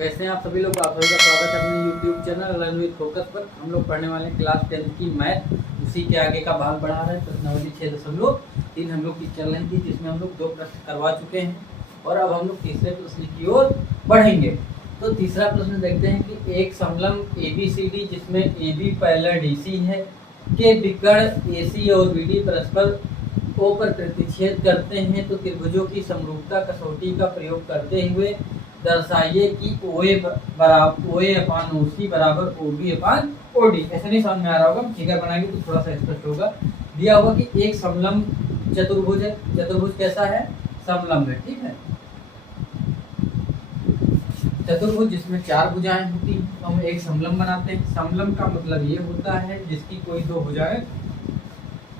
कैसे हैं आप सभी लोग। आप सभी का स्वागत है अपने YouTube channel learn with focus पर। हम लोग पढ़ने वाले हैं क्लास 10 की मैथ, उसी के आगे का भाग बढ़ा रहे हैं। प्रश्नावली 6.3 हम लोग की चल रही थी, जिसमें हम लोग 2 प्रश्न करवा चुके हैं और अब हम लोग तीसरे प्रश्न की ओर बढ़ेंगे। तो तीसरा प्रश्न देखते हैं कि एक समलंब ABCD जिसमें AB पैरेलल DC है के विकर्ण AC और BD परस्पर O पर प्रतिच्छेद करते हैं, तो त्रिभुजों की समरूपता कसौटी का प्रयोग करते हुए दर्शाइए कि OA अपान OC बराबर OB अपान OD। ऐसा नहीं समझ में आ रहा होगा, फिगर बनाएंगे तो थोड़ा सा स्पष्ट होगा। दिया हुआ कि एक समलंब चतुर्भुज है। चतुर्भुज कैसा है? समलंब है, ठीक है। चतुर्भुज जिसमें 4 भुजाएं होती हैं, तो हम एक समलंब बनाते हैं। समलंब का मतलब ये होता है जिसकी कोई 2 भुजाएं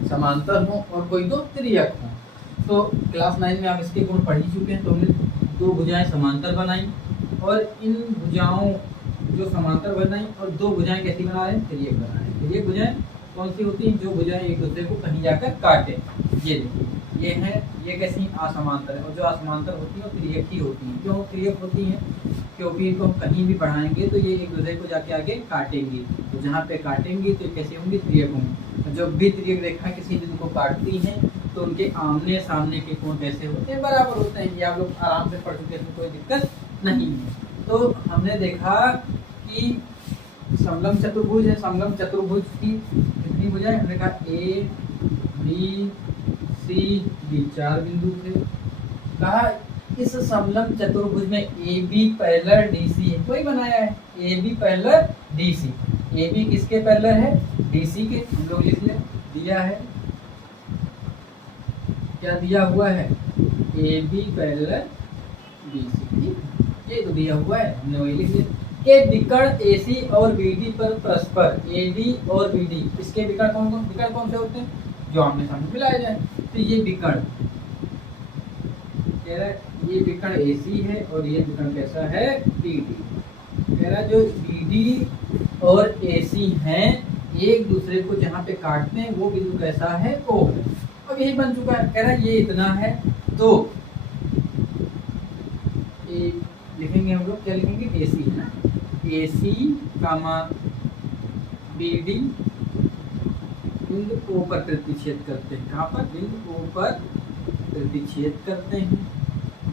समांतर हो और कोई 2 तिर्यक हो। तो क्लास 9 में आप इसके गुण पढ़ ही चुके हैं। तो हमने 2 भुजाएं समांतर बनाई और इन भुजाओं जो समांतर बनाई और 2 भुजाएं कैसी बना रहे हैं? तिर्यक बना रहे हैं। तिर्यक भुजाएं कौन सी होती हैं? जो भुजाएं एक दूसरे को कहीं जाकर काटे। ये देखिए, ये है, ये कैसी असमांतर है, और जो असमांतर होती है वो तिर्यक ही होती हैं। क्यों तिर्यक होती हैं? क्योंकि इनको हम कहीं भी बढ़ाएंगे तो ये एक दूसरे को जाके आगे काटेंगी। तो जहाँ पे काटेंगी तो कैसे होंगी? तिर्यक होंगी। जब भी तिर्यक रेखा किसी बिंदु को काटती हैं तो उनके आमने सामने के कोण कैसे होते हैं? बराबर होते हैं। ये आप लोग आराम से पढ़ चुके हैं, कोई दिक्कत नहीं है। तो हमने देखा कि समलंब चतुर्भुज है। समलंब चतुर्भुज की कितनी भुजाएं? हमने कहा A B C D 4 बिंदु थे। कहा इस समलंब चतुर्भुज में AB पैरेलल DC है। कोई बनाया है AB पैरेलल DC। AB किसके पैरेलल है? DC के। हम लोग लिख ले, दिया है, क्या दिया हुआ है? AB पैरेलल BC, ये तो दिया हुआ है, हमने वही लिख लिया। के विकर्ण AC और BD पर परस्पर AD और BD, इसके विकर्ण कौन से होते हैं? जो आमने सामने मिलाए जाए। तो ये विकर्ण कह रहा है, ये विकर्ण AC है और ये विकर्ण कैसा है? BD। कह रहा है जो BD और AC हैं एक दूसरे को जहाँ पे काटते हैं वो बिंदु कैसा है? O है। अब यही बन चुका है। कह रहा है ये इतना है, तो लिखेंगे हम लोग, क्या लिखेंगे? AC है ना। AC कामा BD बिंदु O पर प्रतिच्छेद करते हैं। कहाँ पर? बिंदु O पर प्रतिच्छेद करते हैं।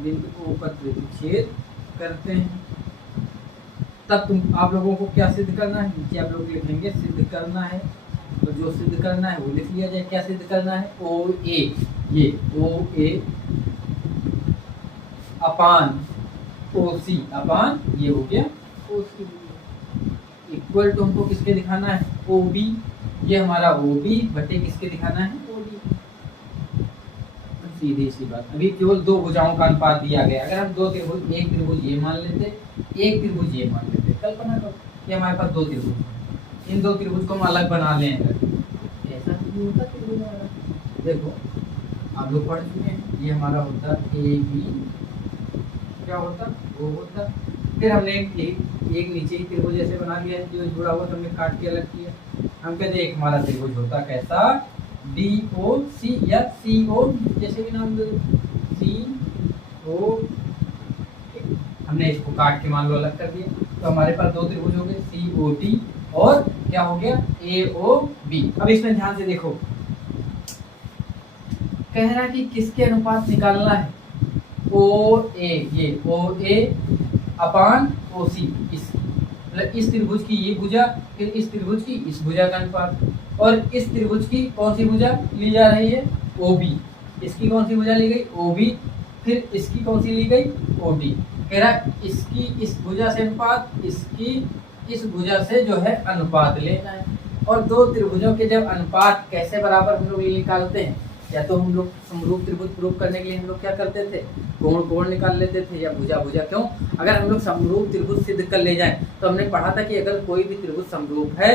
बिंदु O पर प्रतिच्छेद करते हैं। तब आप लोगों को क्या सिद्ध करना है? नीचे आप लोग लिखेंगे सिद्ध करना है। तो जो सिद्ध करना है वो लिख लिया जाए। क्या सिद्ध करना है? OA, ये OA अपान OC अपान ये हो गया OC इक्वल टू हमको किसके दिखाना है? OB। ये हमारा OB बटे किसके दिखाना है? OD। सीधी सी बात। अभी केवल 2 भुजाओं का अनुपात दिया गया। अगर हम 2 त्रिभुज, एक त्रिभुज ये मान लेते, एक त्रिभुज ये मान लेते, कल्पना करो कि हमारे पास 2 त्रिभुज, इन 2 त्रिभुज को हम अलग बना लें। अगर ऐसा नहीं होता त्रिभुज हमारा, देखो आप लोग पढ़ चुके हैं, ये हमारा होता AB, क्या होता? वो होता। फिर हमने एक नीचे ही त्रिभुज ऐसे बना लिया है, जो जुड़ा हुआ तो हमने काट के अलग किया। हम कहते हैं एक हमारा त्रिभुज होता कैसा? DOC या CO, जैसे भी नाम दे दो, CO। हमने इसको काट के मान लो अलग कर दिया, तो हमारे पास 2 त्रिभुज हो गए, COD और क्या हो गया? AOB। अब इसमें ध्यान से देखो, कह रहा है कि किसके अनुपात निकालना है? OA, ये OA अपान OC, इस त्रिभुज की ये भुजा, फिर इस त्रिभुज की इस भुजा का अनुपात, और इस त्रिभुज की कौन सी भुजा ली जा रही है? OB। इसकी कौन सी भुजा ली गई? OB। फिर इसकी कौन सी ली गई? OD। कह रहा है इसकी इस भुजा से अनुपात, इसकी इस भुजा से जो है अनुपात लेना है। और 2 त्रिभुजों के जब अनुपात कैसे बराबर हम लोग ये निकालते हैं? या तो हम लोग समरूप त्रिभुज प्रूव करने के लिए हम लोग क्या करते थे? कोण निकाल लेते थे, या भुजा। क्यों? अगर हम लोग समरूप त्रिभुज सिद्ध कर ले जाएं तो हमने पढ़ा था कि अगर कोई भी त्रिभुज समरूप है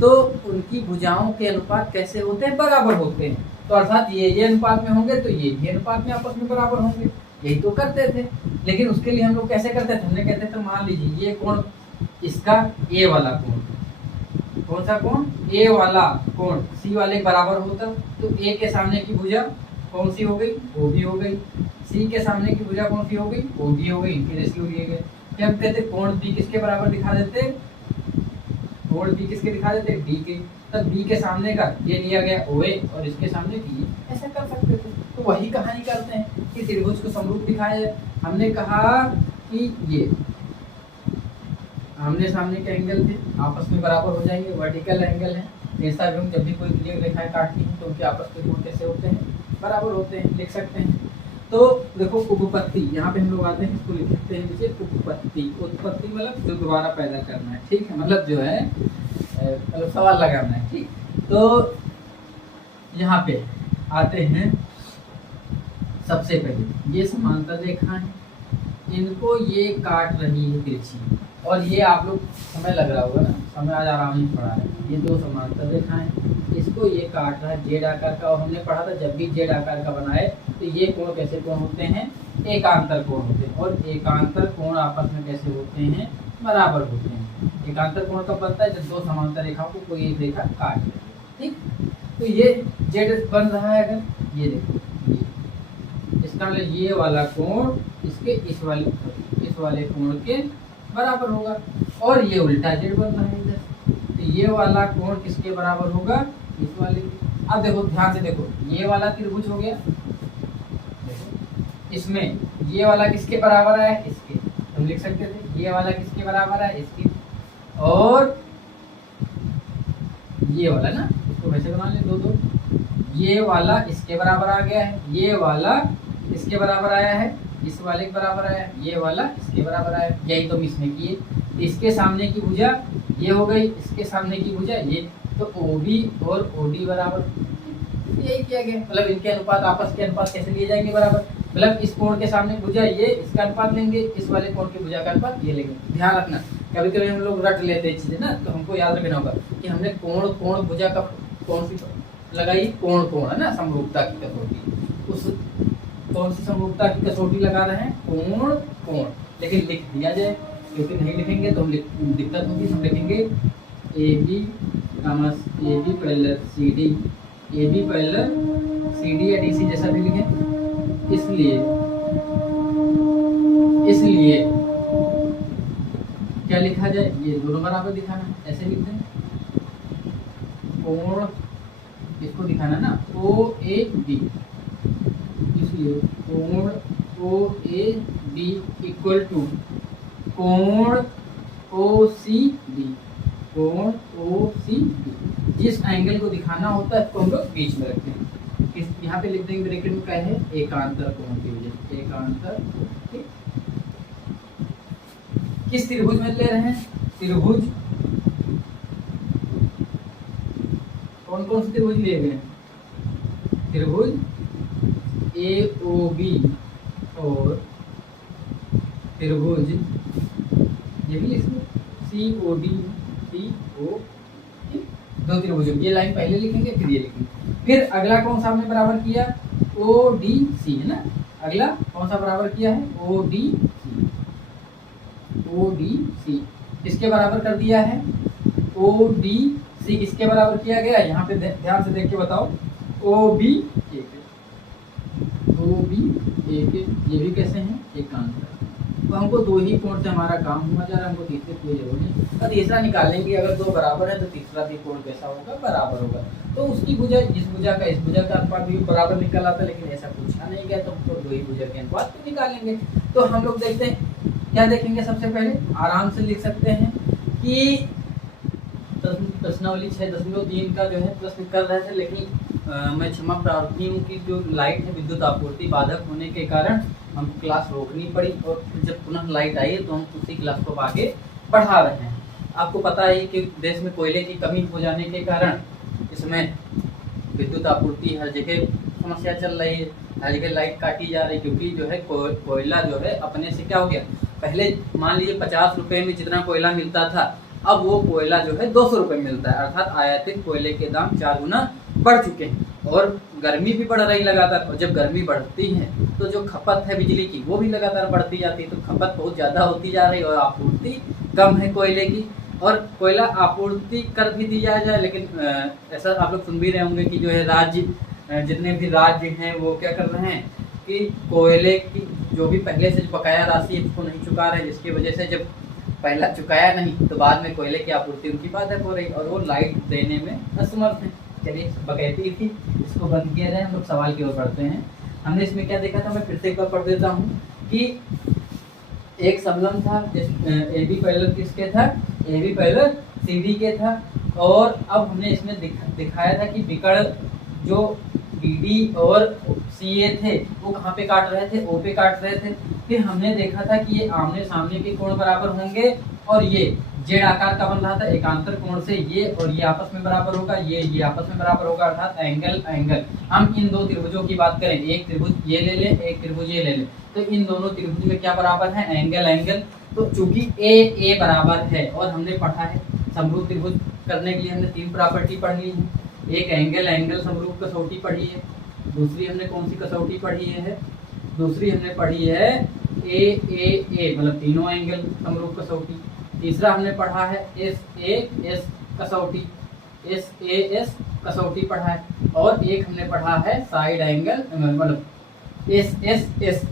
तो उनकी भुजाओं के अनुपात कैसे होते हैं? बराबर होते हैं। तो अर्थात ये अनुपात में होंगे तो ये भी अनुपात में आपस में बराबर होंगे। यही तो करते थे। लेकिन उसके लिए हम लोग कैसे करते थे? हमने कहते थे मान लीजिए ये कोण, इसका A वाला कोण, कौन सा कोण? A वाला कोण C वाले के बराबर होता, तो A के सामने की भुजा कौन सी हो गई, ओ बी हो गई। सी के सामने की भुजा कौन सी हो गई, ओ बी हो गई, इनके रेशियो लिए गए। फिर हम कहते कोण बी किसके बराबर दिखा देते, कोण बी किसके दिखा देते, डी के। तब बी के सामने का ये लिया गया ओ ए और इसके सामने की, ऐसा कर सकते थे। तो वही कहानी करते हैं कि त्रिभुज को समरूप दिखाया जाए। हमने कहा कि ये आमने सामने के एंगल थे, आपस में बराबर हो जाएंगे, वर्टिकल एंगल है। ऐसा भी हम जब भी कोई तिर्यक रेखाएं काटती हैं तो उनके आपस के कोण कैसे होते हैं, बराबर होते हैं, लिख सकते हैं। तो देखो उपपत्ति, यहाँ पे हम लोग आते हैं, इसको लिख सकते हैं नीचे उपपत्ति। उत्पत्ति मतलब जो दोबारा पैदा करना है, ठीक है, मतलब जो है मतलब सवाल लगाना है, ठीक। तो यहाँ पे आते हैं, सबसे पहले ये समांतर रेखा है, इनको ये काट रही है तिरछी, और ये आप लोग समय लग रहा होगा ना, समय आज आराम ही पड़ा है। ये दो समांतर रेखाएं, इसको ये काट रहा है जेड आकार का, और हमने पढ़ा था जब भी जेड आकार का बनाए तो ये कोण कैसे कोण होते हैं, एकांतर कोण होते हैं। और एकांतर कोण आपस में कैसे होते हैं, बराबर होते हैं। एकांतर कोण कब बनता है, जब दो समांतर रेखाओं को कोई एक रेखा काट ले, ठीक। तो ये जेड बन रहा है, अगर ये देखो इसका मतलब ये वाला कोण इसके इस वाले कोण के बराबर होगा, और ये उल्टा जेड बन रहा है इधर, तो ये वाला कोण किसके बराबर होगा, इस वाले के। अब देखो ध्यान से देखो, ये वाला त्रिभुज हो गया, देखो इसमें ये वाला किसके बराबर है, इसके। हम लिख सकते थे ये वाला किसके बराबर है, इसके, और ये वाला ना, इसको वैसे बना ले दो, ये वाला इसके बराबर आ गया है, ये वाला इसके बराबर आया है, इस वाले के बराबर आया, ये वाला इसके बराबर आया, यही तो हम इसमें किए। इसके सामने की भुजा ये हो गई, इसके सामने की भुजा ये, तो OB और OD बराबर, यही किया गया। मतलब इनके अनुपात, आपस के अनुपात कैसे लिए जाएंगे, बराबर। मतलब इस कोण के सामने भुजा ये, इसका अनुपात लेंगे, इस वाले कोण की भुजा का अनुपात ये लेंगे। ध्यान रखना, कभी कभी हम लोग रट लेते हैं चीजें ना, तो हमको याद रखना होगा कि हमने कोण भुजा का कौन सी लगाई, कोण है ना, समरूपता की कसौटी। उस कौन सी समरूपता की कसौटी लगा रहे हैं, कोण। लेकिन लिख दिया जाए, क्योंकि नहीं लिखेंगे तो हम दिक्कत होगी। हम लिखेंगे AB parallel CD, AB parallel CD या DC जैसा भी लिखें। इसलिए क्या लिखा जाए, ये दोनों बराबर दिखाना है, ऐसे लिख दें। कोण इसको दिखाना ना, OAB, इसलिए कोण OAB इक्वल टू कोण OCB, कोण OCB। जिस एंगल को दिखाना होता है उसको हम लोग बीच में रखते हैं। किस यहाँ पे लिख देंगे ब्रैकेट में, क्या है, एकांतर कोण की वजह, एकांतर, ठीक। किस त्रिभुज में ले रहे हैं, त्रिभुज कौन से त्रिभुज लिए गए, त्रिभुज AOB और त्रिभुज ये भी इसमें COD, दो त्रिभुजों, ये लाइन पहले लिखेंगे फिर ये लिखेंगे। फिर अगला कौन सा हमने बराबर किया, ODC है ना, अगला कौन सा बराबर किया है, ODC किसके बराबर कर दिया है, ODC किसके बराबर किया गया, यहाँ पे ध्यान से देख के बताओ, OB ये भी कैसे हैं, एकांतर। तो हमको दो ही कोण से हमारा काम हुआ जा रहा है, हमको तीसरे कोई जरूरत नहीं। और तीसरा निकालेंगे, अगर दो बराबर है तो तीसरा भी कोण कैसा होगा, बराबर होगा। तो उसकी भुजा, इस भुजा का इस भुजा का अनुपात भी बराबर निकल आता, लेकिन ऐसा पूछा नहीं गया, तो हमको दो ही भुजा के अनुपात को निकालेंगे। तो हम लोग देखते हैं, क्या देखेंगे, सबसे पहले आराम से लिख सकते हैं कि प्रश्नावली 6.3 का जो है प्रश्न कर रहे थे, लेकिन मैं क्षमा प्रार्थी हूँ कि जो लाइट है, विद्युत आपूर्ति बाधक होने के कारण हमको क्लास रोकनी पड़ी, और जब पुनः लाइट आई है तो हम उसी क्लास को आगे बढ़ा रहे हैं। आपको पता है कि देश में कोयले की कमी हो जाने के कारण इसमें विद्युत आपूर्ति हर जगह समस्या चल रही है, हर जगह लाइट काटी जा रही है, क्योंकि जो है कोयला जो है अपने से क्या हो गया, पहले मान लीजिए 50 रुपये में जितना कोयला मिलता था, अब वो कोयला जो है 200 रुपये मिलता है, अर्थात आयातित कोयले के दाम 4 गुना बढ़ चुके हैं। और गर्मी भी बढ़ रही लगातार, और जब गर्मी बढ़ती है तो जो खपत है बिजली की वो भी लगातार बढ़ती जाती है, तो खपत बहुत ज़्यादा होती जा रही है और आपूर्ति कम है कोयले की। और कोयला आपूर्ति कर भी दी जाए, लेकिन ऐसा आप लोग सुन भी रहे होंगे कि जो है राज्य जितने भी राज्य हैं वो क्या कर रहे हैं कि कोयले की जो भी पहले से बकाया राशि है उसको नहीं चुका रहे, जिसकी वजह से जब पहला चुकाया नहीं तो बाद में कोयले की आपूर्ति उनकी बाधित हो रही और वो लाइट देने में असमर्थ है। चलिए बकैती थी, इसको बंद किया जाए, हम लोग सवाल की ओर बढ़ते हैं। हमने इसमें क्या देखा था, मैं फिर से एक बार पढ़ देता हूँ कि एक समलंब था, ए बी पैरेलल किसके था, A B parallel C D के था, और अब हमने इसमें दिखाया था कि विकर्ण जो बी डी और सी ए थे वो कहाँ पे काट रहे थे, ओ पे काट रहे थे। फिर हमने देखा था कि ये आमने सामने के कोण बराबर होंगे और ये जेड आकार का बन रहा था एकांतर कोण से, ये और ये आपस में बराबर होगा, ये आपस में बराबर होगा, अर्थात एंगल एंगल। हम इन दो त्रिभुजों की बात करें, एक त्रिभुज ये ले लें, एक त्रिभुज ये ले लें, तो इन दोनों त्रिभुज में क्या बराबर है, एंगल एंगल। तो चूंकि ए बराबर है और हमने पढ़ा है समरूप त्रिभुज करने के लिए हमने 3 प्रॉपर्टी पढ़ ली है। एक एंगल एंगल समरूप कसौटी पढ़ी है, दूसरी हमने कौन सी कसौटी पढ़ी है, दूसरी हमने पढ़ी है ए मतलब तीनों एंगल समरूप कसौटी। तीसरा हमने पढ़ा है एस कसौटी, एस कसौटी पढ़ा है, और एक हमने पढ़ा है साइड एंगल मतलब एस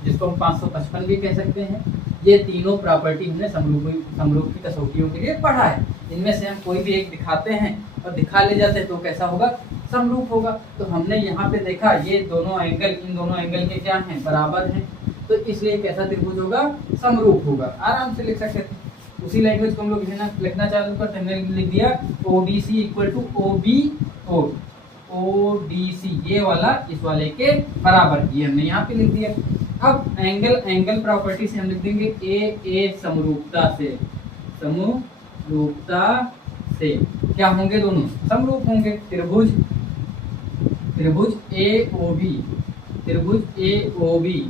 जिसको हम 555 भी कह सकते हैं। ये तीनों प्रॉपर्टी हमने समरूप की कसौटियों के लिए पढ़ा है। इनमें से हम कोई भी एक दिखाते हैं और दिखा ले जाते हैं तो कैसा होगा, समरूप होगा। तो हमने यहाँ पे देखा ये दोनों एंगल इन दोनों एंगल के क्या हैं, बराबर हैं, तो इसलिए कैसा त्रिभुज होगा, समरूप होगा। आराम से लिख सकते थे। उसी लैंग्वेज को हम लोग लिखना चालू करते हैं, हमने लिख दिया ओडीसी इक्वल टू ओडीसी, ये वाला इस वाले के बराबर, ये हमने यहाँ पे लिख दिया। अब एंगल प्रॉपर्टी से हम लिख देंगे ए समरूपता से क्या होंगे, दोनों समरूप होंगे। त्रिभुज ए ओ बी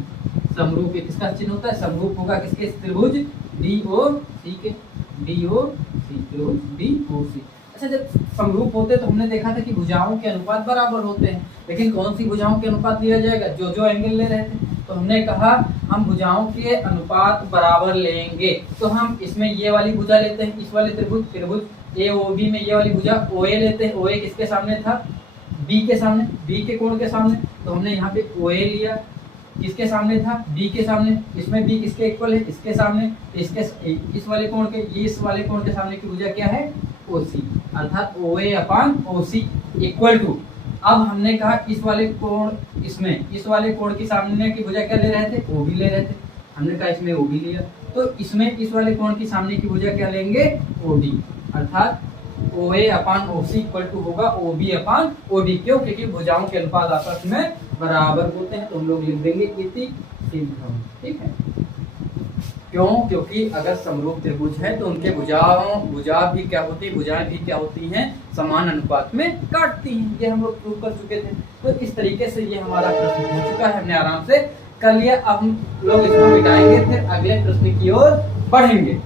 समरूप, किसका चिन्ह होता है, समरूप होगा किसके, त्रिभुज DOC के, त्रिभुज DOC। अच्छा, जब समरूप होते तो हमने देखा था कि भुजाओं के अनुपात बराबर होते हैं, लेकिन कौन सी भुजाओं के अनुपात लिया जाएगा, जो एंगल ले रहे थे। तो हमने कहा हम भुजाओं के अनुपात बराबर लेंगे, तो हम इसमें ये वाली भुजा लेते हैं, इस वाले त्रिभुज AOB में ये वाली भुजा OA लेते हैं। OA किसके सामने था, B के सामने, B के कोण के सामने, तो हमने यहाँ पे OA लिया, किसके सामने था, B के सामने। इसमें B किसके इक्वल है, इसके सामने, इस वाले कोण के, ये इस वाले कोण के सामने की भुजा क्या है, OC, अर्थात OA upon OC equal to. अब हमने कहा इस वाले कोण, इसमें इस वाले कोण के सामने की भुजा क्या ले रहे थे, OB ले रहे थे, हमने कहा इसमें OB लिया, तो इसमें इस वाले कोण के सामने की भुजा क्या लेंगे, OD, अर्थात OA upon OC equal to होगा OB अपॉन OD। क्यों, क्योंकि भुजाओं के अनुपात आपस में बराबर होते हैं, तो हम लोग लिख देंगे इति सिद्धम, ठीक है। क्यों, क्योंकि अगर समरूप त्रिभुज है तो उनके भुजाएं भी क्या होती हैं, समान अनुपात में काटती हैं। ये हम लोग प्रूव कर चुके थे। तो इस तरीके से ये हमारा प्रश्न हो चुका है, हमने आराम से कर लिया। अब हम लोग इसको मिटाएंगे, फिर अगले प्रश्न की ओर बढ़ेंगे।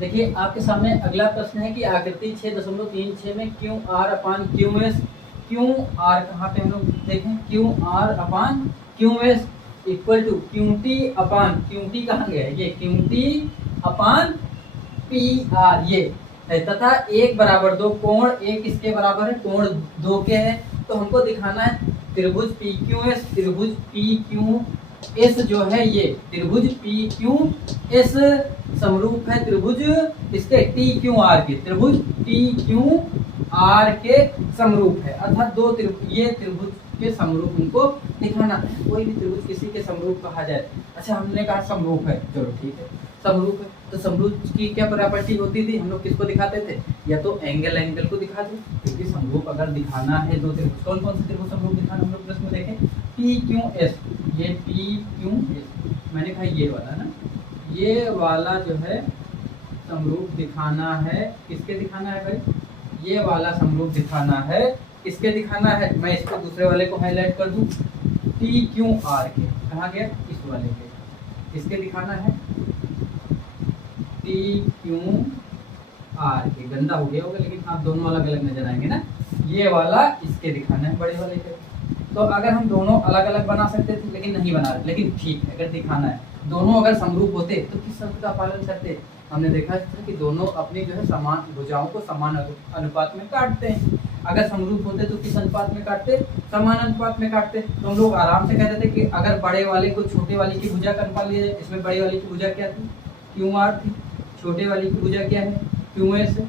देखिए आपके सामने अगला प्रश्न है कि आकृति 6.36 में Q R upon Q S, Q R कहाँ पे हम लोग देखें, Q R upon Q S equal to Q T upon, Q T कहाँ गया है, ये Q T upon P R ये है, तथा 1/2 कोण एक किसके बराबर है, कोण 2 के है। तो हमको दिखाना है त्रिभुज पी क्यू एस जो है, ये त्रिभुज पी क्यू एस समरूप है त्रिभुज इसके टी क्यू आर के, त्रिभुज टी क्यू आर के समरूप है, अर्थात ये त्रिभुज के समरूप उनको दिखाना है। कोई भी त्रिभुज किसी के समरूप कहा जाए। अच्छा, हमने कहा समरूप है, चलो ठीक है, समरूप है, तो समरूप की क्या प्रॉपर्टी होती थी, हम लोग किसको दिखाते थे, या तो एंगल को दिखा दो, क्योंकि समरूप अगर दिखाना है दो त्रिभुज, कौन से त्रिभुज समरूप दिखाना, हम लोग प्रश्न में देखें पी क्यू एस, ये पी क्यू एस, मैंने कहा ये वाला ना, ये वाला जो है समरूप दिखाना है, किसके दिखाना है भाई, ये वाला समरूप दिखाना है, किसके दिखाना है, मैं इसको दूसरे वाले को हाईलाइट कर दूं, टी क्यू आर के, कहाँ गया, इस वाले के, किसके दिखाना है, टी क्यू आर के, गंदा हो गया होगा लेकिन आप दोनों अलग अलग नजर आएंगे ना, ये वाला इसके दिखाना है, बड़े वाले के। तो अगर हम दोनों अलग अलग बना सकते थे लेकिन नहीं बना रहे, लेकिन ठीक है, अगर दिखाना है दोनों अगर समरूप होते तो किस शर्त का पालन करते, हमने देखा था कि दोनों अपनी जो है समान भुजाओं को समान अनुपात में काटते हैं। अगर समरूप होते तो किस अनुपात में काटते? समान अनुपात में काटते। तो हम लोग आराम से कहते थे कि अगर बड़े वाले को छोटे वाले की भुजा का अनुपात लिया जाए, इसमें बड़े वाले की भुजा क्या थी? QR थी। छोटे वाले की भुजा क्या है? QS है।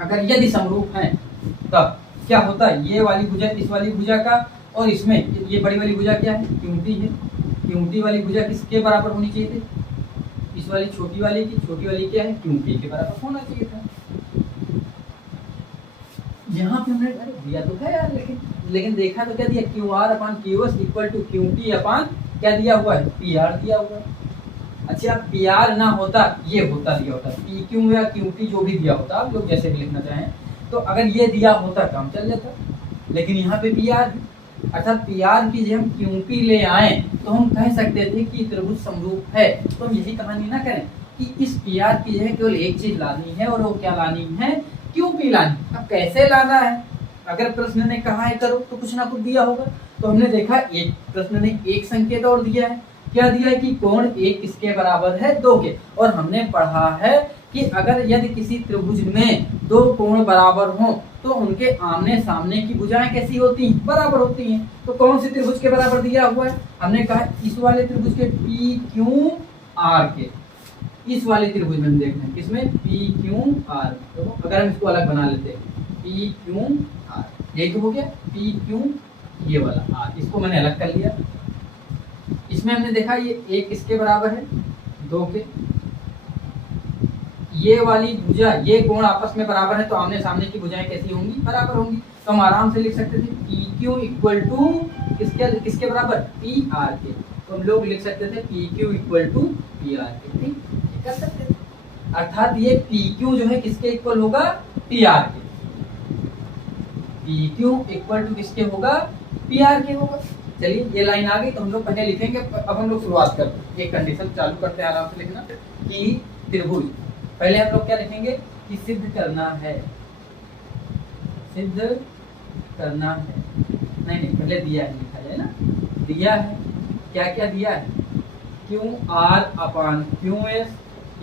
अगर यदि समरूप है तब क्या होता है? ये वाली भुजा इस वाली भुजा का, और इसमें ये बड़ी वाली भुजा क्या है? QT है। QT वाली भुजा किसके बराबर होनी चाहिए थी? इस वाली छोटी वाली की। छोटी वाली क्या है? QT के बराबर होना चाहिए था। यहाँ पे हमने दिया तो है यार, लेकिन देखा तो क्या दिया? QR/QS इक्वल टू QT अपान क्या दिया हुआ है? PR दिया हुआ है। अच्छा, PR ना होता, ये होता दिया होता PQ या QT जो भी दिया होता, आप लोग जैसे भी लिखना चाहें, तो अगर ये दिया होता काम चल जाता, लेकिन यहाँ पे PR है। अर्थात PR की जब हम QP ले आए तो हम कह सकते थे कि त्रिभुज समरूप है। तो हम यही कहानी ना करें कि इस PR की जगह केवल एक चीज लानी है, और वो क्या लानी है? QP लानी। अब कैसे लाना है? अगर प्रश्न ने कहा है करो तो कुछ ना कुछ दिया होगा। तो हमने देखा एक प्रश्न ने एक संकेत और दिया है। क्या दिया है? कि कोण एक किसके बराबर है? 2 के। और हमने पढ़ा है कि अगर यदि किसी त्रिभुज में 2 कोण बराबर हों तो उनके आमने सामने की भुजाएं कैसी होती हैं? बराबर होती हैं। तो कौन से त्रिभुज के बराबर दिया हुआ है? हमने कहा इस वाले त्रिभुज के PQR के। इस वाले त्रिभुज में देख रहे हैं किसमें? PQR। तो अगर हम इसको अलग बना लेते हैं PQR, यही तो हो गया PQ, ये वाला R, इसको मैंने अलग कर लिया। इसमें हमने देखा ये एक किसके बराबर है? 2 के। ये वाली भुजा, ये कोण आपस में बराबर है, तो आमने सामने की भुजाएं कैसी होंगी? बराबर होंगी। तो हम आराम से लिख सकते थे PQ इक्वल टू किसके बराबर? PR के। तो हम लोग लिख सकते थे PQ इक्वल टू PR के। ठीक, कर सकते थे। अर्थात ये PQ जो है किसके इक्वल होगा? PR के। PQ इक्वल टू किसके होगा? PR के होगा। चलिए ये लाइन आ गई, तो हम लोग पहले लिखेंगे। अब हम लोग शुरुआत करते हैं, एक कंडीशन चालू करते हैं आराम से लिखना कि त्रिभुज, पहले हम लोग क्या लिखेंगे कि सिद्ध करना है। सिद्ध करना है, नहीं पहले दिया है लिखा जाए ना। दिया है, क्या क्या दिया है? QR/QS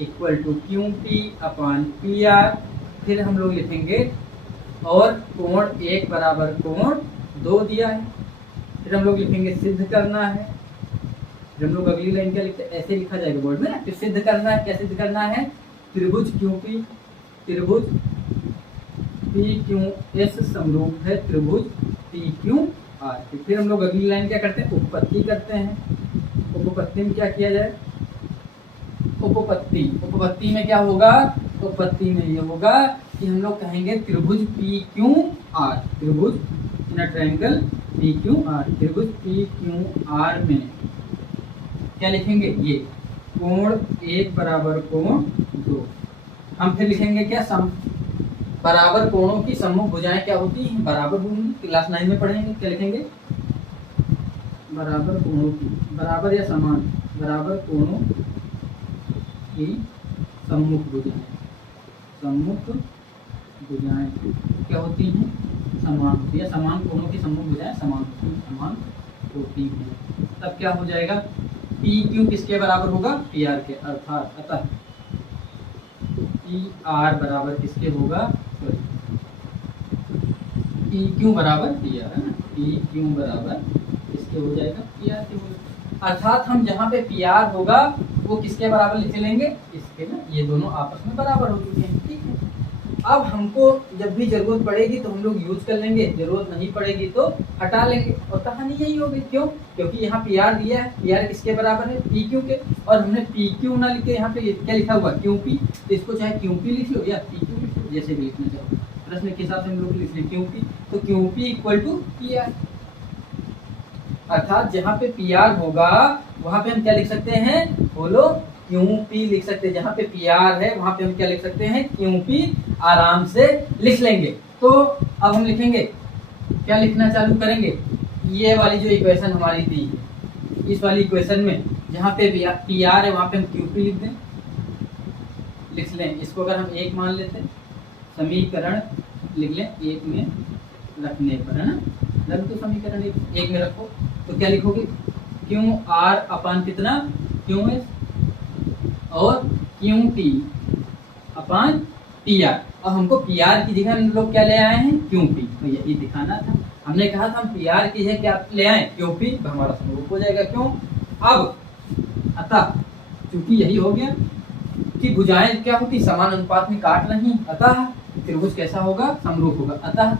equal to QP/PR। फिर हम लोग लिखेंगे और कोण एक बराबर कोण 2 दिया है। फिर हम लोग लिखेंगे सिद्ध करना है। फिर हम लोग अगली लाइन क्या लिखते हैं? ऐसे लिखा जाएगा बोर्ड में ना। फिर सिद्ध करना है, क्या सिद्ध करना है? त्रिभुज QP, त्रिभुज PQS समरूप है त्रिभुज PQR। फिर हम लोग अगली लाइन क्या करते हैं? उपपत्ति करते हैं। उपपत्ति में क्या किया जाए? उपपत्ति में क्या होगा? उपपत्ति में ये होगा कि हम लोग कहेंगे त्रिभुज PQR, त्रिभुज इन ट्रायंगल PQR, त्रिभुज PQR में क्या लिखेंगे? ये कोण एक बराबर कोण 2। हम फिर लिखेंगे क्या? बराबर कोणों की सम्मुख भुजाएं क्या होती हैं? बराबर होंगी। क्लास 9 में पढ़ेंगे। क्या लिखेंगे? बराबर कोणों की, बराबर या समान, बराबर कोणों की सम्मुख भुजाएं, सम्मुख भुजाएं क्या होती हैं? समान होती है। समान कोणों की सम्मुख भुजाएं समान होती हैं। तब क्या हो जाएगा? PQ किसके बराबर होगा? PR के। अर्थात अतः PR बराबर किसके होगा? PQ बराबर PR है ना। PQ बराबर किसके हो जाएगा? PR के होगा। अर्थात हम जहाँ पे PR होगा वो किसके बराबर लिख लेंगे? इसके ना। ये दोनों आपस में बराबर हो चुके हैं। ठीक है। अब हमको जब भी जरूरत पड़ेगी तो हम लोग यूज कर लेंगे, जरूरत नहीं पड़ेगी तो हटा लेंगे। और कहानी यही होगी। क्यों? क्योंकि यहाँ PR दिया है। PR किसके बराबर है? PQ के। और हमने PQ ना लिखे, यहाँ पे क्या लिखा हुआ? QP। तो इसको चाहे QP लिख लो या PQ लिख लो, जैसे भी लिखना चाहो। प्रश्न के हिसाब से हम लोग लिख लें QP। तो QP इक्वल टू PR। अर्थात जहाँ पे PR होगा वहां पे हम क्या लिख सकते हैं? बोलो, QP लिख सकते हैं। जहाँ पे PR है वहां पे हम क्या लिख सकते हैं? QP आराम से लिख लेंगे। तो अब हम लिखेंगे, क्या लिखना चालू करेंगे? ये वाली जो इक्वेशन हमारी दी है, इस वाली इक्वेशन में जहाँ पे PR है वहां पे हम QP लिख लें। इसको अगर हम 1 मान लेते हैं, समीकरण लिख लें 1 में रखने पर, है ना। रख दो समीकरण 1 में रखो। तो क्या लिखोगे? QR अपान कितना? QS। और Q T upon P R. और हमको पी आर की जगह हम लोग क्या ले आए हैं, क्यू पी। तो यही दिखाना था। हमने कहा था हम पी आर की जगह क्या ले आए, क्यू पी। हमारा समरूप हो जाएगा। क्यों, अब अतः चूंकि यही हो गया कि भुजाएं क्या होती, समान अनुपात में काट नहीं, अतः त्रिभुज कैसा होगा, समरूप होगा। अतः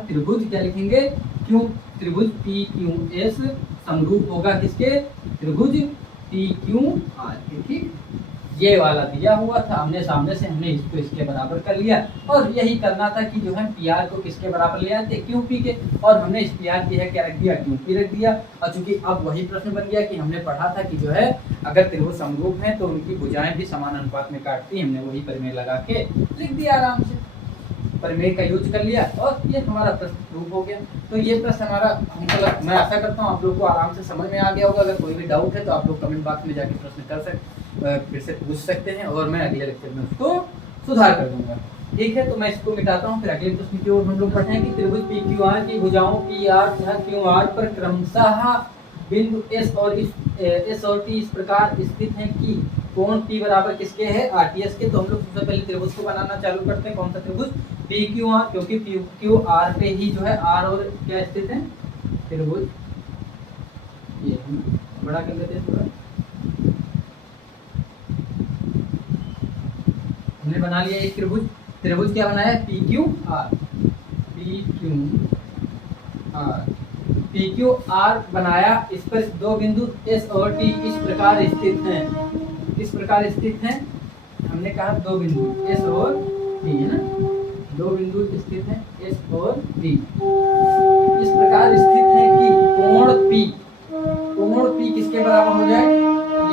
त्रिभुज क्या लिखेंगे, क्यों, त्रिभुज पी क्यू एस समरूप होगा किसके, त्रिभुज पी क्यू आर के। ठीक, ये वाला दिया हुआ था, हमने सामने से हमने इसको इसके बराबर कर लिया। और यही करना था कि जो है पी आर को किसके बराबर ले आते, क्यू पी के। और हमने इस पी आर की है क्या रख दिया, क्यू पी रख दिया। और चूंकि अब वही प्रश्न बन गया कि हमने पढ़ा था कि जो है अगर त्रिभुज समरूप है तो उनकी भुजाएं भी समान अनुपात में काटती। हमने वही प्रमेय लगा के लिख दिया, आराम से प्रमेय का यूज कर लिया और ये हमारा प्रश्न प्रूव हो गया। तो ये प्रश्न हमारा हमको मैं आशा करता हूँ आप लोग को आराम से समझ में आ गया होगा। अगर कोई भी डाउट है तो आप लोग कमेंट बॉक्स में जाके प्रश्न कर फिर से पूछ सकते हैं और मैं अगले लेक्चर में उसको सुधार कर दूंगा। ठीक है, तो मैं इसको मिटाता हूँ, फिर अगले प्रश्न की ओर हम लोग बढ़ते हैं कि त्रिभुज पी क्यू आर की भुजाओं पी आर तथा क्यू आर पर क्रमशः बिंदु एस और टी इस प्रकार स्थित हैं कि कोण पी बराबर किसके है, आरटीएस के। तो हम लोग सबसे पहले त्रिभुज को बनाना चालू करते हैं। कौन सा त्रिभुज, पी क्यू आर, क्योंकि पी क्यू आर पे ही जो है आर और क्या स्थित है, त्रिभुज। ये बड़ा कर लेते हैं थोड़ा। हमने बना लिया एक त्रिभुज। त्रिभुज क्या बनाया, P Q R, P Q R बनाया। इस पर दो बिंदु एस और टी इस प्रकार स्थित हैं। इस प्रकार स्थित हैं, हमने कहा दो बिंदु एस और टी है ना, दो बिंदु स्थित हैं एस और टी इस प्रकार स्थित हैं कि कोण पी किसके बराबर हो जाए,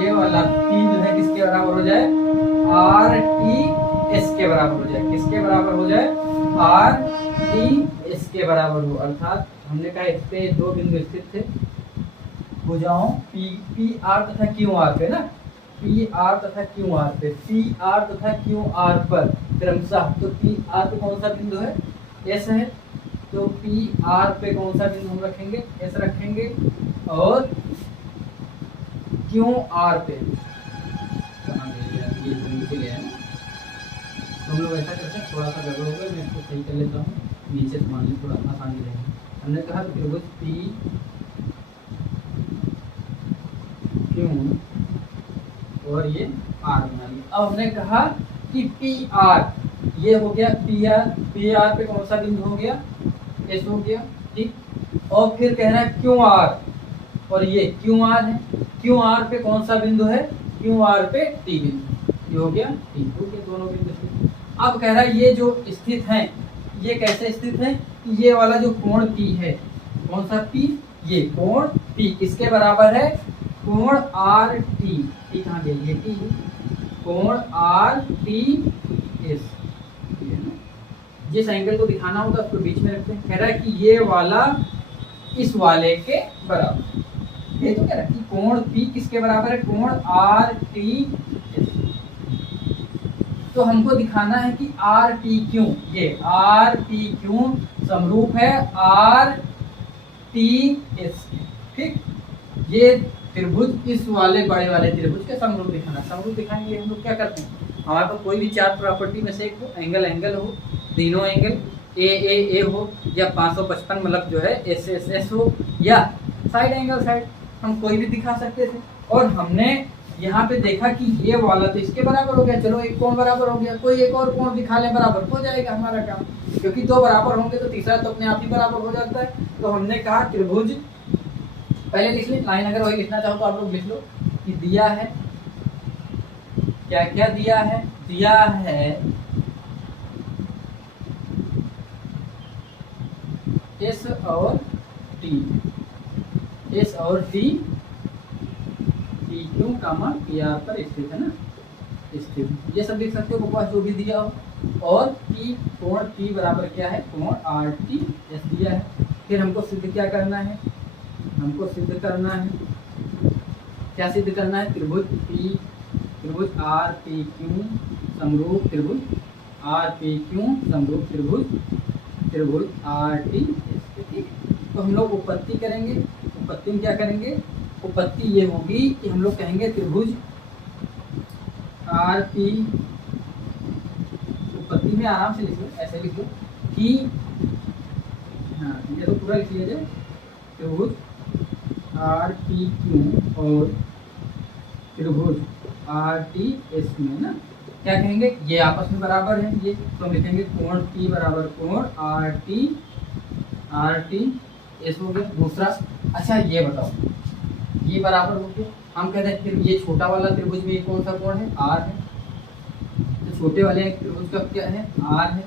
ये वाला पी जो है किसके बराबर हो जाए, आर टी एस के बराबर हो जाए। किसके बराबर हो जाए, आर टी एस के बराबर हो। अर्थात हमने कहा इस पे दो बिंदु स्थित थे भुजाओं पी आर तथा क्यू आर पे ना, पी आर तथा क्यू आर पे, पी आर तथा क्यू आर पर क्रमशः। तो पी आर पे कौन सा बिंदु है, एस है। तो पी आर पे कौन सा बिंदु हम रखेंगे, एस रखेंगे। और क्यू आर पे कहाँ ये नीचे ले आए, तो हम लोग ऐसा करते हैं, थोड़ा सा गड़बड़ हो गया, मैं इसको सही कर लेता हूँ, नीचे से मान ली थोड़ा आसानी रहेगी। हमने कहा त्रिभुज पी क्यू और ये आर बना लिया। अब हमने कहा कि पी आर ये हो गया, पी आर पे कौन सा बिंदु हो गया, एस हो गया। ठीक, और फिर कह रहा है क्यू आर, और ये क्यू आर है। क्यू आर पे कौन सा बिंदु है, क्यू आर पे टी बिंदु, ये हो गया टी, दोनों बिंदु। अब कह रहा है ये जो स्थित हैं, ये कैसे स्थित है, ये वाला जो कोण P है, कौन सा P, ये कोण P किसके बराबर है, कोण आर टी, टी कहाँ गया, ये टी, कोण आर टी एस। जिस एंगल को दिखाना होगा उसको बीच में रखते हैं। कह रहा है कि ये वाला इस वाले के बराबर। ये तो कह रहा है कि कोण P किसके बराबर है, कोण आर टी एस। तो हमको दिखाना है कि आर टी क्यू, ये आर टी क्यू समरूप है आर टी एस। ठीक, ये त्रिभुज इस वाले बड़े वाले त्रिभुज के समरूप दिखाना। समरूप दिखाएंगे हम लोग क्या करते हैं, हमारे पास कोई भी चार प्रॉपर्टी में से एक हो, एंगल हो, तीनों एंगल ए हो, या 555 मतलब जो है एस हो, या साइड एंगल साइड, हम कोई भी दिखा सकते थे। और हमने यहाँ पे देखा कि ये वाला तो इसके बराबर हो गया, चलो एक कोण बराबर हो गया, कोई एक और कोण दिखा ले, बराबर हो जाएगा हमारा काम, क्योंकि दो बराबर होंगे तो तीसरा तो अपने आप ही बराबर हो जाता है। तो हमने कहा त्रिभुज, पहले लिख ली लाइन, अगर वही लिखना चाहो तो आप लोग लिख लो कि दिया है, क्या क्या दिया है, दिया है एस और टी, एस और टी पी क्यू कामा पी आर पर स्थित है ना, स्थित, ये सब लिख सकते हो बकवास जो भी दिया हो। और पी कोण पी बराबर क्या है, कोण आर टी एस दिया है। फिर हमको सिद्ध क्या करना है, हमको सिद्ध करना है, क्या सिद्ध करना है, त्रिभुज आर पी क्यू समरूप त्रिभुज, आर पी क्यू समरूप त्रिभुज आर टी एस। ठीक, तो हम लोग उत्पत्ति करेंगे। उत्पत्ति में क्या करेंगे, उत्पत्ति ये होगी कि हम लोग कहेंगे त्रिभुज आर पी, उत्पत्ति में आराम से लिख लो, ऐसे लिख लो कि हाँ ये तो पूरा लिख लिया जाए, त्रिभुज आर पी क्यू और त्रिभुज आर टी एस में ना क्या कहेंगे, ये आपस में बराबर है, ये तो हम लिखेंगे कोण P बराबर कोण आर टी एस हो गया। दूसरा, अच्छा ये बताओ, ये बराबर हो गया, हम कहते हैं फिर ये छोटा वाला त्रिभुज में कौन सा कोण है, R है, तो छोटे वाले त्रिभुज का क्या है, R है,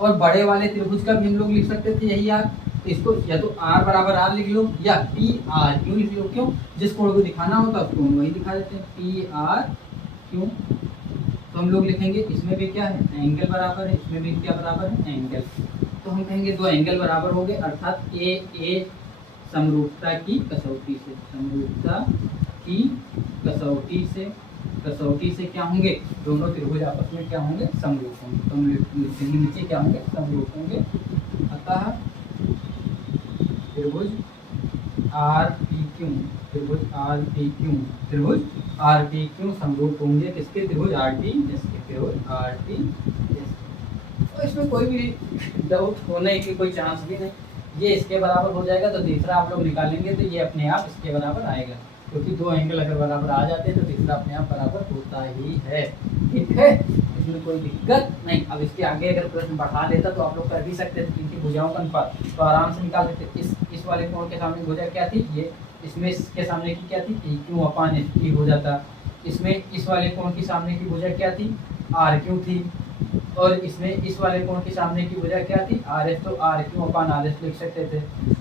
और बड़े वाले त्रिभुज का भी हम लोग लिख सकते थे यही R, तो इसको या तो R बराबर R लिख लो या पी आर क्यू लिख लो, क्यों, जिस कोण को दिखाना होता है उसको हम वही दिखा देते हैं, पी आर क्यू। तो हम लोग लिखेंगे इसमें भी क्या है, एंगल बराबर है, इसमें भी क्या बराबर है, एंगल, तो हम कहेंगे दो एंगल बराबर हो गए, अर्थात ए समरूपता की कसौटी से, समरूपता की कसौटी से क्या होंगे, दोनों त्रिभुज आपस में क्या होंगे, समरूप होंगे, तो हम लिखेंगे नीचे क्या होंगे, समरूप होंगे। अतः त्रिभुज आर पी क्यू, त्रिभुज आर पी क्यू समरूप होंगे किसके, त्रिभुज आर टी एस के, त्रिभुज आर टी एस। तो इसमें कोई भी डाउट होने की कोई चांस भी नहीं, ये इसके बराबर हो जाएगा तो तीसरा आप लोग निकालेंगे तो ये अपने आप इसके बराबर आएगा, क्योंकि दो एंगल अगर बराबर आ जाते हैं तो तीसरा अपने आप बराबर होता ही है, ठीक है, इसमें कोई दिक्कत नहीं। अब इसके आगे अगर प्रश्न बढ़ा देता तो आप लोग कर भी सकते थे, इनकी भुजाओं का अनुपात तो आराम से निकाल देते। इस वाले कोण के सामने भुजा क्या थी, ये, इसमें इसके सामने की क्या थी, पी क्यू अपान एस टी हो जाता, इसमें इस वाले कोण की सामने की भुजा क्या थी, आर क्यू थी, और इसमें इस वाले कोण के सामने की भुजा क्या थी, आर एस, तो R Q upon R S लिख सकते थे।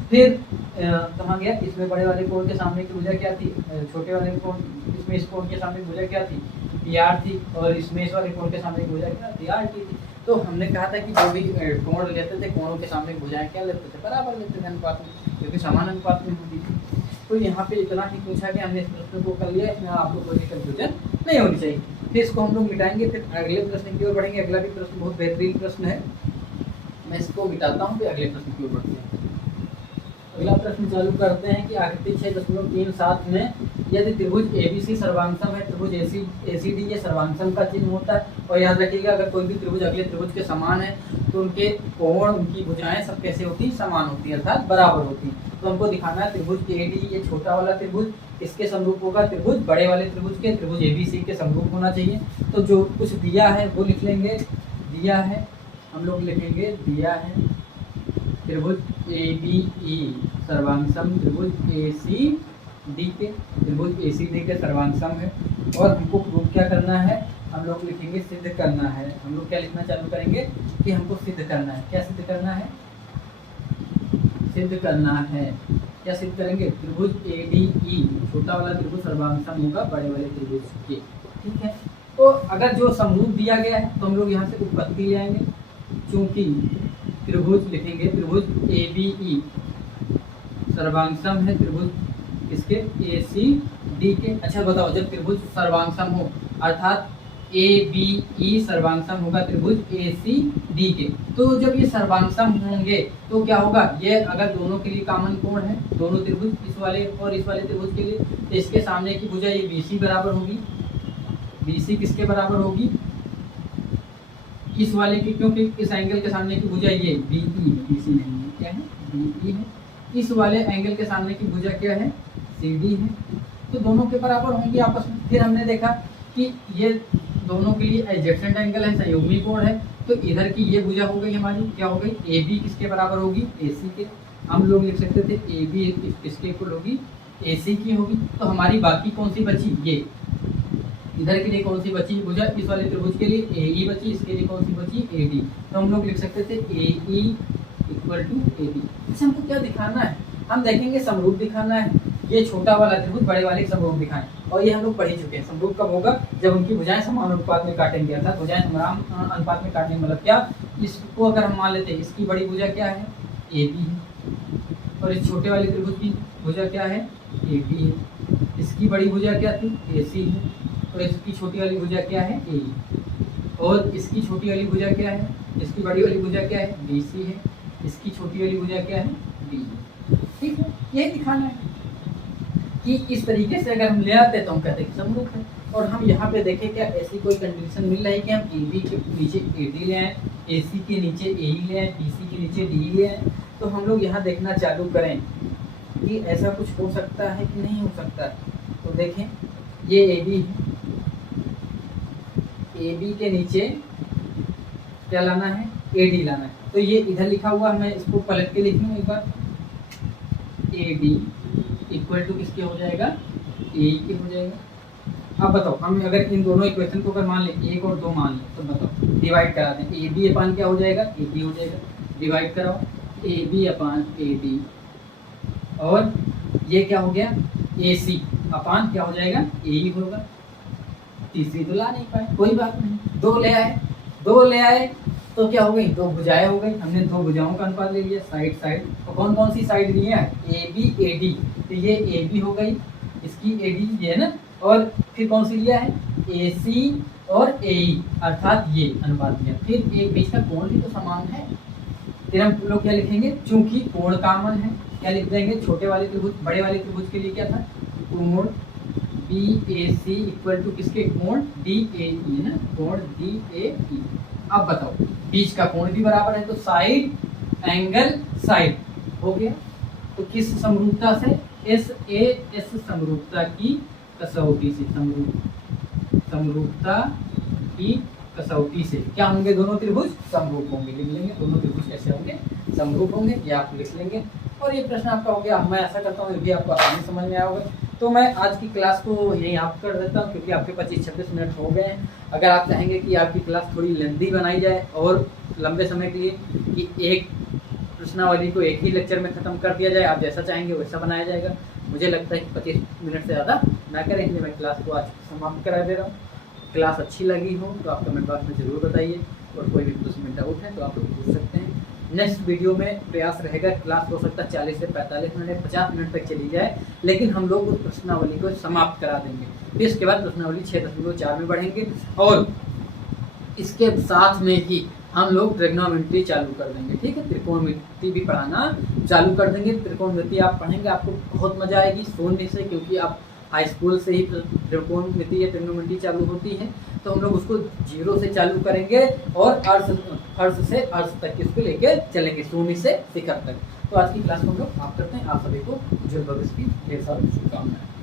फिर कहाँ गया, इसमें बड़े वाले कोण के सामने की भुजा क्या थी, छोटे वाले कोण, इसमें इस कोण के सामने की भुजा क्या थी, पी आर थी, और इसमें इस वाले कोण के सामने की भुजा क्या थी, आर टी थी। तो हमने कहा था कि जो भी कोण लेते थे, कोणों के सामने भुजाएं क्या लेते थे, बराबर लेते थे अनुपात में, क्योंकि समान अनुपात में होती थी। तो यहाँ पे इतना ही पूछा कि हमने इस प्रश्न को कर लिया, इसमें आप लोग कोई कंफ्यूजन नहीं होनी चाहिए। फिर इसको हम लोग मिटाएंगे, फिर अगले प्रश्न की ओर बढ़ेंगे। अगला भी प्रश्न बहुत बेहतरीन प्रश्न है, मैं इसको मिटाता हूँ फिर अगले प्रश्न की ओर बढ़ते हैं। अगला प्रश्न चालू करते हैं कि आकृति 6.37 में यदि त्रिभुज एबीसी सर्वांगसम है, त्रिभुज एसीडी ये सर्वांगसम का चिन्ह होता है। और याद रखिएगा अगर कोई भी त्रिभुज अगले त्रिभुज के समान है तो उनके कोण, उनकी भुजाएं सब कैसे होती, समान होती है, अर्थात बराबर होती है। तो हमको दिखाना है त्रिभुज एडी, ये छोटा वाला त्रिभुज इसके समरूप होगा, त्रिभुज बड़े वाले त्रिभुज के, त्रिभुज एबीसी के समरूप होना चाहिए। तो जो कुछ दिया है वो लिख लेंगे, दिया है, हम लोग लिखेंगे दिया है त्रिभुज ABE सर्वांगसम, त्रिभुज ACD के, त्रिभुज ACD के सर्वांगसम है। और हमको प्रूफ क्या करना है, हम लोग लिखेंगे सिद्ध करना है। हम लोग क्या लिखना चालू करेंगे कि हमको सिद्ध करना है। क्या सिद्ध करना है, सिद्ध करना है, क्या सिद्ध करेंगे, त्रिभुज ADE छोटा वाला त्रिभुज सर्वांगसम होगा बड़े वाले त्रिभुज के, ठीक है। तो अगर जो समरूप दिया गया है तो हम लोग यहाँ से उत्पत्ति ले आएंगे, चूंकि त्रिभुज लिखेंगे, त्रिभुज ABE सर्वांगसम है, त्रिभुज इसके ACD के। अच्छा बताओ, जब त्रिभुज सर्वांगसम हो अर्थात ABE सर्वांगसम होगा त्रिभुज ACD के, तो जब ये सर्वांगसम होंगे तो क्या होगा, ये अगर दोनों के लिए कॉमन कोण है, दोनों त्रिभुज इस वाले और इस वाले त्रिभुज के लिए, तो इसके सामने की भुजा ये BC बराबर होगी, BC किसके बराबर होगी, इस वाले की, क्योंकि इस एंगल के सामने की भुजा ये BE, BC नहीं है, क्या है, BE है। इस वाले एंगल के सामने की भुजा क्या है, CD है, तो दोनों के बराबर होंगी आपस में। फिर हमने देखा कि ये दोनों के लिए एडजेसेंट एंगल है, संयुग्मी कोण है, तो इधर की ये भुजा हो गई हमारी, क्या हो गई, AB किसके बराबर होगी, AC के। हम लोग लिख सकते थे AB किसके इक्वल होगी, AC की होगी। तो हमारी बाकी कौन सी बची, ये इधर के लिए कौन सी बची भुजा, इस वाले त्रिभुज के लिए AE बची, इसके लिए कौन सी बची, AD। तो हम लोग लिख सकते थे AE इक्वल टू AD। इससे हमको क्या दिखाना है, हम देखेंगे समरूप दिखाना है, ये छोटा वाला त्रिभुज बड़े वाले के समरूप दिखाएं। और ये हम लोग पढ़ ही चुके हैं, समरूप कब होगा, जब उनकी भुजाएं समान अनुपात में काटेंगे, अर्थात भुजाएं समान अनुपात में काटने मतलब क्या, इसको अगर हम मान लेते हैं इसकी बड़ी भुजा क्या है, AB है, और इस छोटे वाले त्रिभुज की भुजा क्या है, AB है। इसकी बड़ी भुजा क्या थी, AC है, और इसकी छोटी वाली भुजा क्या है, AE। और इसकी छोटी वाली भुजा क्या है, इसकी बड़ी वाली भुजा क्या है, BC है, इसकी छोटी वाली भुजा क्या है, DE। ठीक है, यही दिखाना है कि इस तरीके से अगर हम ले आते हैं तो हम कहते हैं कि समरूप है। और हम यहाँ पे देखें क्या ऐसी कोई कंडीशन मिल रही है कि हम ए बी के नीचे ए डी ले आए, ए सी के नीचे ए ई ले आए, बी सी के नीचे डी ले आए। तो हम लोग यहाँ देखना चालू करें कि ऐसा कुछ हो सकता है कि नहीं हो सकता है। तो देखें ये ए बी है, ए बी के नीचे क्या लाना है, ए डी लाना है। तो ये इधर लिखा हुआ है, मैं इसको पलट के लिख लूँ एक बार। ए डी इक्वल टू किसके हो जाएगा, ए के हो जाएगा। अब बताओ हम अगर इन दोनों इक्वेशन को अगर मान लें 1 और 2 मान लें तो बताओ डिवाइड करा दें, ए बी अपान क्या हो जाएगा, ए बी हो जाएगा। डिवाइड कराओ A B upon A D, और ये क्या हो गया ए सी अपान क्या हो जाएगा, ए ही होगा। तीसरी तो ला नहीं पाए, कोई बात नहीं, 2 ले आए तो क्या हो गई, 2 भुजाएं हो गई। हमने 2 भुजाओं का अनुपात ले लिया साइड साइड। तो कौन कौन सी साइड ली है, ए बी ए डी, तो ये ए बी हो गई, इसकी ए डी ये है ना, और फिर कौन सी लिया है, ए सी और ए ई, अर्थात ये अनुपात लिया। फिर एक बीच का कोण भी तो समान है, फिर हम लोग क्या लिखेंगे, चूंकि कोण कॉमन है क्या लिख देंगे, छोटे वाले त्रिभुज बड़े वाले त्रिभुज के लिए क्या था, कोण B A C equal to किसके, कोण डी ए ई है ना, कोण डी ए ई। अब बताओ बीच का कोण भी बराबर है, तो साइड एंगल साइड हो गया। तो किस समरूपता से, एस ए एस समरूपता की कसौटी से, समरूपता की कसौटी से क्या होंगे, दोनों त्रिभुज समरूप होंगे। लिख लेंगे दोनों त्रिभुज कैसे होंगे, समरूप होंगे, ये आप लिख लेंगे। और ये प्रश्न आपका हो गया, मैं ऐसा करता हूँ ये भी आपको आसानी समझ में आया होगा। तो मैं आज की क्लास को यहीं आप कर देता हूँ, क्योंकि आपके 25-26 मिनट हो गए हैं। अगर आप चाहेंगे कि आपकी क्लास थोड़ी लेंथी बनाई जाए और लंबे समय के लिए, कि एक प्रश्नावली को एक ही लेक्चर में ख़त्म कर दिया जाए, आप जैसा चाहेंगे वैसा बनाया जाएगा। मुझे लगता है कि 25 मिनट से ज़्यादा ना करें, इसलिए मैं क्लास को आज समाप्त करा दे रहा हूँ। क्लास अच्छी लगी हो तो आप कमेंट बॉक्स में ज़रूर बताइए, और कोई भी उसमें डाउट है तो आप लोग पूछ सकते हैं। नेक्स्ट वीडियो में प्रयास रहेगा, क्लास हो सकता है 40 से 45 मिनट 50 मिनट तक चली जाए, लेकिन हम लोग उस प्रश्नावली को समाप्त करा देंगे। फिर इसके बाद प्रश्नावली 6.4 में बढ़ेंगे, और इसके साथ में ही हम लोग ट्रिग्नोमेट्री चालू कर देंगे। ठीक है, त्रिकोणमिति भी पढ़ाना चालू कर देंगे। त्रिकोणमिति आप पढ़ेंगे, आपको बहुत मजा आएगी शून्य से, क्योंकि आप हाई स्कूल से ही त्रिकोणमिति या ट्रिग्नोमेट्री चालू होती है। तो हम लोग उसको 0 से चालू करेंगे और अर्थ से अर्थ तक इसको लेके चलेंगे, शून्य से शिखर तक। तो आज की क्लास को हम लोग आप करते हैं। आप सभी को उज्जवल भविष्य की ढेर सारी शुभकामनाएं।